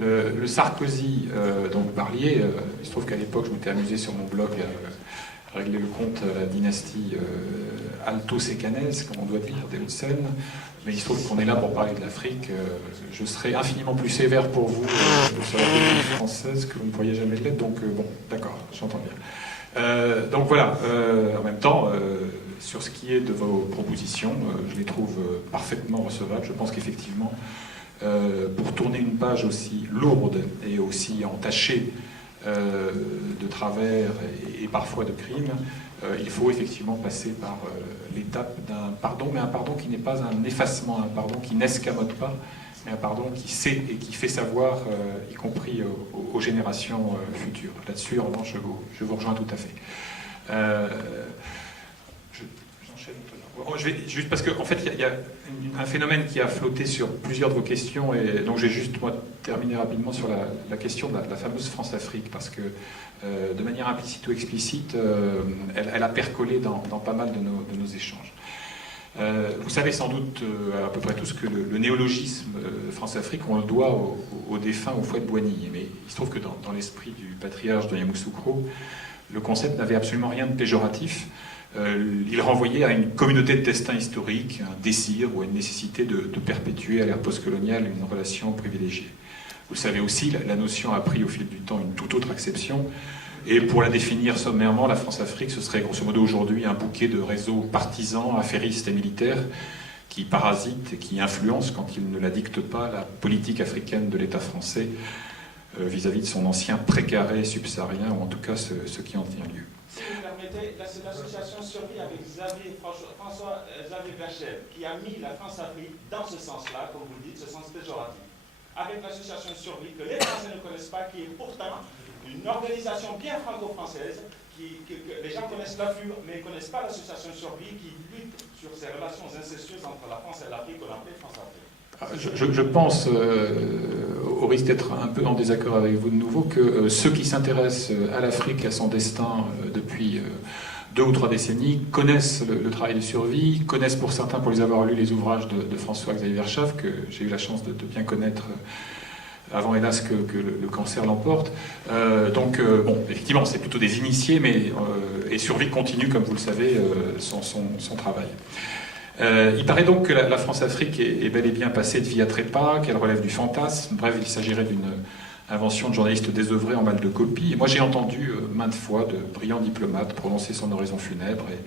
Le Sarkozy dont vous parliez, il se trouve qu'à l'époque, je m'étais amusé sur mon blog à régler le compte à la dynastie alto-sécanaise, comme on doit dire, des Hauts-de-Seine. Mais il se trouve qu'on est là pour parler de l'Afrique. Je serais infiniment plus sévère pour vous sur la politique française que vous ne pourriez jamais l'être. Donc bon, d'accord, j'entends bien. Donc voilà, en même temps, sur ce qui est de vos propositions, je les trouve parfaitement recevables. Je pense qu'effectivement, pour tourner une page aussi lourde et aussi entachée de travers et parfois de crimes, il faut effectivement passer par l'étape d'un pardon, mais un pardon qui n'est pas un effacement, un pardon qui n'escamote pas, mais un pardon qui sait et qui fait savoir, y compris aux générations futures. Là-dessus, en revanche, je vous rejoins tout à fait. Juste parce qu'en fait, il y a un phénomène qui a flotté sur plusieurs de vos questions, et donc je vais juste terminer rapidement sur la question de la fameuse France-Afrique, parce que de manière implicite ou explicite, elle a percolé dans pas mal de nos échanges. Vous savez sans doute à peu près tous que le néologisme France-Afrique, on le doit au défunt Houphouët-Boigny, mais il se trouve que dans l'esprit du patriarche de Yamoussoukro, le concept n'avait absolument rien de péjoratif. Il renvoyait à une communauté de destin historique, un désir ou à une nécessité de perpétuer à l'ère postcoloniale une relation privilégiée. Vous le savez aussi, la notion a pris au fil du temps une toute autre acception, et pour la définir sommairement, la France-Afrique, ce serait grosso modo aujourd'hui un bouquet de réseaux partisans, affairistes et militaires qui parasitent et qui influencent, quand ils ne la dictent pas, la politique africaine de l'État français vis-à-vis de son ancien précaré subsaharien, ou en tout cas ce qui en tient lieu. Si vous permettez, l'association Survie avec Xavier Berchel, qui a mis la France-Afrique dans ce sens-là, comme vous dites, ce sens péjoratif. Avec l'association Survie, que les Français ne connaissent pas, qui est pourtant une organisation bien franco-française, que les gens connaissent l'AFUR, mais ne connaissent pas l'association Survie, qui lutte sur ces relations incestueuses entre la France et l'Afrique, qu'on appelle France-Afrique. Je pense, au risque d'être un peu en désaccord avec vous de nouveau, que ceux qui s'intéressent à l'Afrique, à son destin depuis 2 ou 3 décennies, connaissent le travail de Survie, connaissent pour certains, pour les avoir lus, les ouvrages de François-Xavier Verschaff, que j'ai eu la chance de bien connaître avant, hélas, que le cancer l'emporte. Donc, bon, effectivement, c'est plutôt des initiés, mais et Survie continue, comme vous le savez, son travail. Il paraît donc que la France-Afrique est bel et bien passée de vie à trépas, qu'elle relève du fantasme. Bref, il s'agirait d'une invention de journalistes désœuvrés en mal de copie. Et moi, j'ai entendu maintes fois de brillants diplomates prononcer son oraison funèbre, et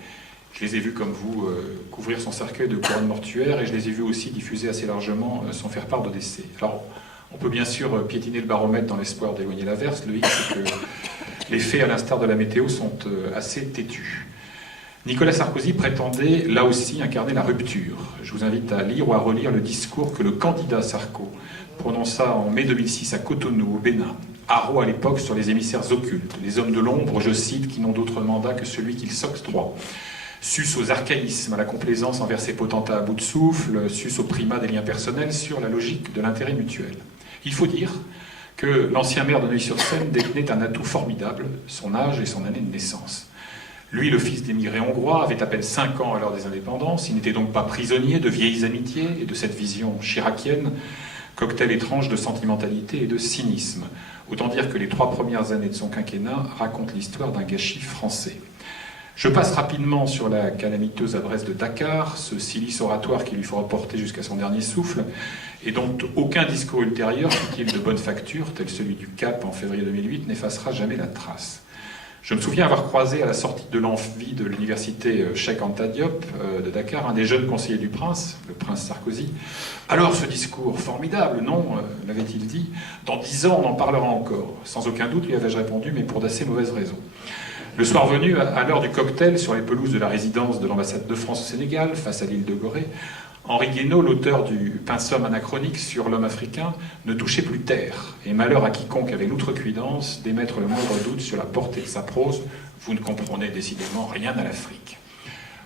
je les ai vus, comme vous, couvrir son cercueil de couronnes mortuaires, et je les ai vus aussi diffuser assez largement son faire-part de décès. Alors, on peut bien sûr piétiner le baromètre dans l'espoir d'éloigner l'averse. Le hic, c'est que les faits, à l'instar de la météo, sont assez têtus. Nicolas Sarkozy prétendait, là aussi, incarner la rupture. Je vous invite à lire ou à relire le discours que le candidat Sarko prononça en mai 2006 à Cotonou, au Bénin. Haro à l'époque sur les émissaires occultes, les hommes de l'ombre, je cite, qui n'ont d'autre mandat que celui qu'ils s'octroient. Sus aux archaïsmes, à la complaisance envers ses potentats à bout de souffle, sus au primat des liens personnels sur la logique de l'intérêt mutuel. Il faut dire que l'ancien maire de Neuilly-sur-Seine détenait un atout formidable, son âge et son année de naissance. Lui, le fils d'émigrés hongrois, avait à peine 5 ans à l'heure des indépendances. Il n'était donc pas prisonnier de vieilles amitiés et de cette vision chiracienne, cocktail étrange de sentimentalité et de cynisme. Autant dire que les 3 premières années de son quinquennat racontent l'histoire d'un gâchis français. Je passe rapidement sur la calamiteuse adresse de Dakar, ce silice oratoire qui lui fera porter jusqu'à son dernier souffle, et dont aucun discours ultérieur, fût-il de bonne facture, tel celui du Cap en février 2008, n'effacera jamais la trace. Je me souviens avoir croisé à la sortie de l'amphi de l'université Cheikh Anta Diop de Dakar un des jeunes conseillers du prince, le prince Sarkozy. Alors ce discours formidable, non, m'avait-il dit, dans 10 ans on en parlera encore. Sans aucun doute, lui avais-je répondu, mais pour d'assez mauvaises raisons. Le soir venu, à l'heure du cocktail, sur les pelouses de la résidence de l'ambassade de France au Sénégal, face à l'île de Gorée, Henri Guénaud, l'auteur du pensum anachronique sur l'homme africain, ne touchait plus terre, et malheur à quiconque avait l'outrecuidance d'émettre le moindre doute sur la portée de sa prose, vous ne comprenez décidément rien à l'Afrique.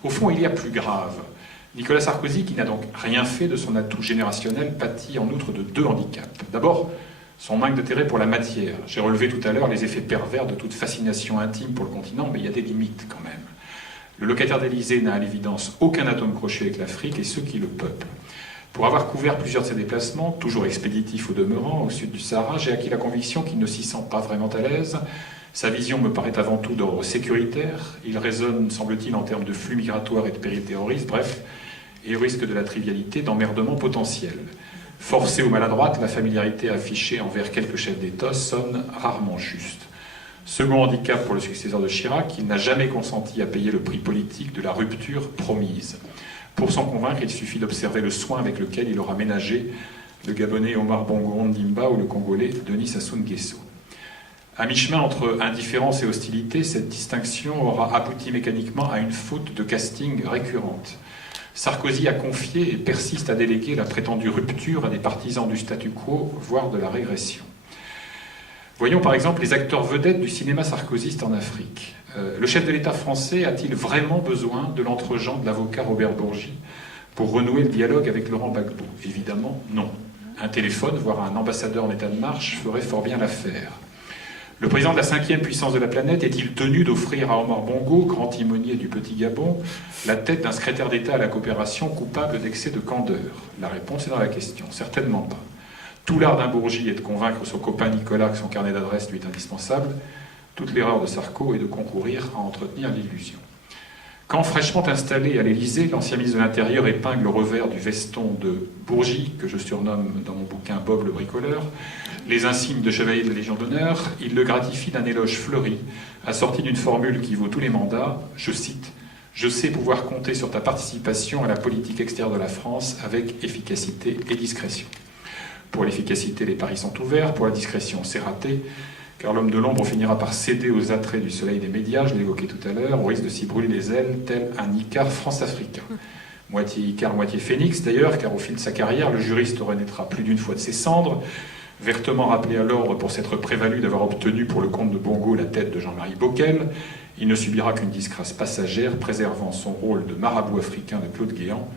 Au fond, il y a plus grave. Nicolas Sarkozy, qui n'a donc rien fait de son atout générationnel, pâtit en outre de 2 handicaps. D'abord, son manque d'intérêt pour la matière. J'ai relevé tout à l'heure les effets pervers de toute fascination intime pour le continent, mais il y a des limites quand même. Le locataire d'Élysée n'a à l'évidence aucun atome croché avec l'Afrique et ceux qui le peuplent. Pour avoir couvert plusieurs de ces déplacements, toujours expéditifs au demeurant, au sud du Sahara, j'ai acquis la conviction qu'il ne s'y sent pas vraiment à l'aise. Sa vision me paraît avant tout d'ordre sécuritaire. Il raisonne, semble-t-il, en termes de flux migratoires et de périls terroristes, bref, et au risque de la trivialité, d'emmerdement potentiel. Forcée ou maladroite, la familiarité affichée envers quelques chefs d'État sonne rarement juste. Second handicap pour le successeur de Chirac, il n'a jamais consenti à payer le prix politique de la rupture promise. Pour s'en convaincre, il suffit d'observer le soin avec lequel il aura ménagé le Gabonais Omar Bongo Ondimba ou le Congolais Denis Sassou Nguesso. À mi-chemin entre indifférence et hostilité, cette distinction aura abouti mécaniquement à une faute de casting récurrente. Sarkozy a confié et persiste à déléguer la prétendue rupture à des partisans du statu quo, voire de la régression. Voyons par exemple les acteurs vedettes du cinéma sarkozyste en Afrique. Le chef de l'État français a-t-il vraiment besoin de l'entregent de l'avocat Robert Bourgi pour renouer le dialogue avec Laurent Gbagbo? Évidemment, non. Un téléphone, voire un ambassadeur en état de marche, ferait fort bien l'affaire. Le président de la 5e puissance de la planète est-il tenu d'offrir à Omar Bongo, grand timonier du Petit Gabon, la tête d'un secrétaire d'État à la coopération coupable d'excès de candeur? La réponse est dans la question. Certainement pas. Tout l'art d'un Bourgi est de convaincre son copain Nicolas que son carnet d'adresses lui est indispensable. Toute l'erreur de Sarko est de concourir à entretenir l'illusion. Quand fraîchement installé à l'Élysée, l'ancien ministre de l'Intérieur épingle au revers du veston de Bourgi, que je surnomme dans mon bouquin Bob le bricoleur, les insignes de chevalier de la Légion d'honneur, il le gratifie d'un éloge fleuri, assorti d'une formule qui vaut tous les mandats, je cite, « Je sais pouvoir compter sur ta participation à la politique extérieure de la France avec efficacité et discrétion. » Pour l'efficacité, les paris sont ouverts, pour la discrétion, c'est raté, car l'homme de l'ombre finira par céder aux attraits du soleil des médias, je l'évoquais tout à l'heure, on risque de s'y brûler les ailes, tel un Icare france-africain. Moitié Icare, moitié Phénix d'ailleurs, car au fil de sa carrière, le juriste renaîtra plus d'une fois de ses cendres, vertement rappelé à l'ordre pour s'être prévalu d'avoir obtenu pour le compte de Bongo la tête de Jean-Marie Bockel, il ne subira qu'une disgrâce passagère, préservant son rôle de marabout africain de Claude Guéant,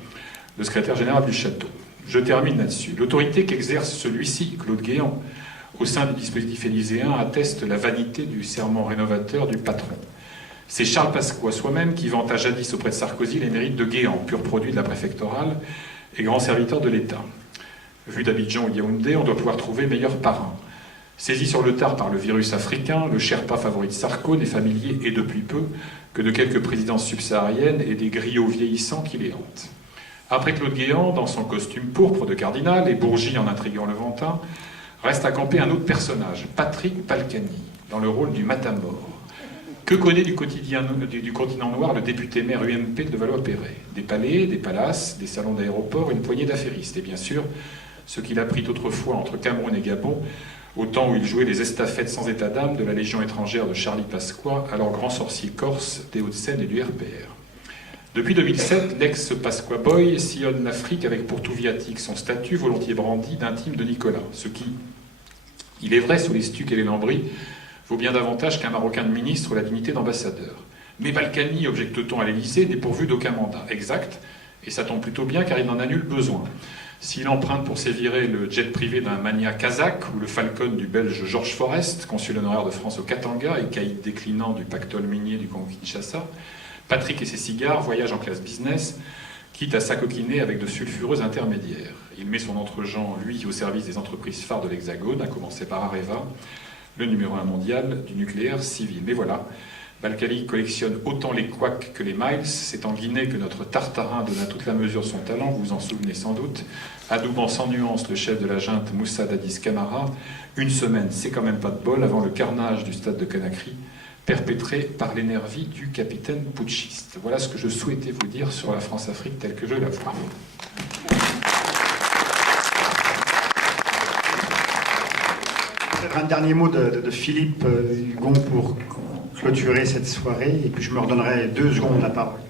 le secrétaire général du château. Je termine là-dessus. L'autorité qu'exerce celui-ci, Claude Guéant, au sein du dispositif élyséen, atteste la vanité du serment rénovateur du patron. C'est Charles Pasqua soi-même qui vanta jadis auprès de Sarkozy les mérites de Guéant, pur produit de la préfectorale et grand serviteur de l'État. Vu d'Abidjan ou Yaoundé, on doit pouvoir trouver meilleur parrain. Saisi sur le tard par le virus africain, le Sherpa favori de Sarko n'est familier, et depuis peu, que de quelques présidences subsahariennes et des griots vieillissants qui les hantent. Après Claude Guéant, dans son costume pourpre de cardinal, et Bourgi en intriguant Levantin, reste à camper un autre personnage, Patrick Balkany, dans le rôle du matamor. Que connaît du continent noir le député maire UMP de Valois-Perret? Des palais, des palaces, des salons d'aéroport, une poignée d'affairistes. Et bien sûr, ce qu'il a pris autrefois entre Cameroun et Gabon, au temps où il jouait les estafettes sans état d'âme de la Légion étrangère de Charlie Pasqua, alors grand sorcier corse des Hauts-de-Seine et du RPR. Depuis 2007, l'ex-Pasqua Boy sillonne l'Afrique avec pour tout viatique son statut volontiers brandi d'intime de Nicolas, ce qui, il est vrai, sous les stucs et les lambris, vaut bien davantage qu'un Marocain de ministre ou la dignité d'ambassadeur. Mais Balkany, objecte-t-on à l'Élysée, n'est pourvu d'aucun mandat. Exact, et ça tombe plutôt bien car il n'en a nul besoin. S'il emprunte pour sévirer le jet privé d'un mania kazakh ou le Falcon du belge Georges Forest, consul honoraire de France au Katanga et caïd déclinant du pactole minier du Congo-Kinshasa, Patrick et ses cigares voyagent en classe business, quitte à s'acoquiner avec de sulfureux intermédiaires. Il met son entre-gens, lui, au service des entreprises phares de l'Hexagone, à commencer par Areva, le numéro 1 mondial du nucléaire civil. Mais voilà, Balkany collectionne autant les couacs que les miles. C'est en Guinée que notre Tartarin donna toute la mesure de son talent, vous vous en souvenez sans doute, adoubant sans nuance le chef de la junte Moussa Dadis Camara. Une semaine, c'est quand même pas de bol, avant le carnage du stade de Conakry, perpétré par l'énergie du capitaine putschiste. Voilà ce que je souhaitais vous dire sur la France-Afrique telle que je la vois. Peut-être un dernier mot de Philippe Hugon pour clôturer cette soirée, et puis je me redonnerai 2 secondes la parole.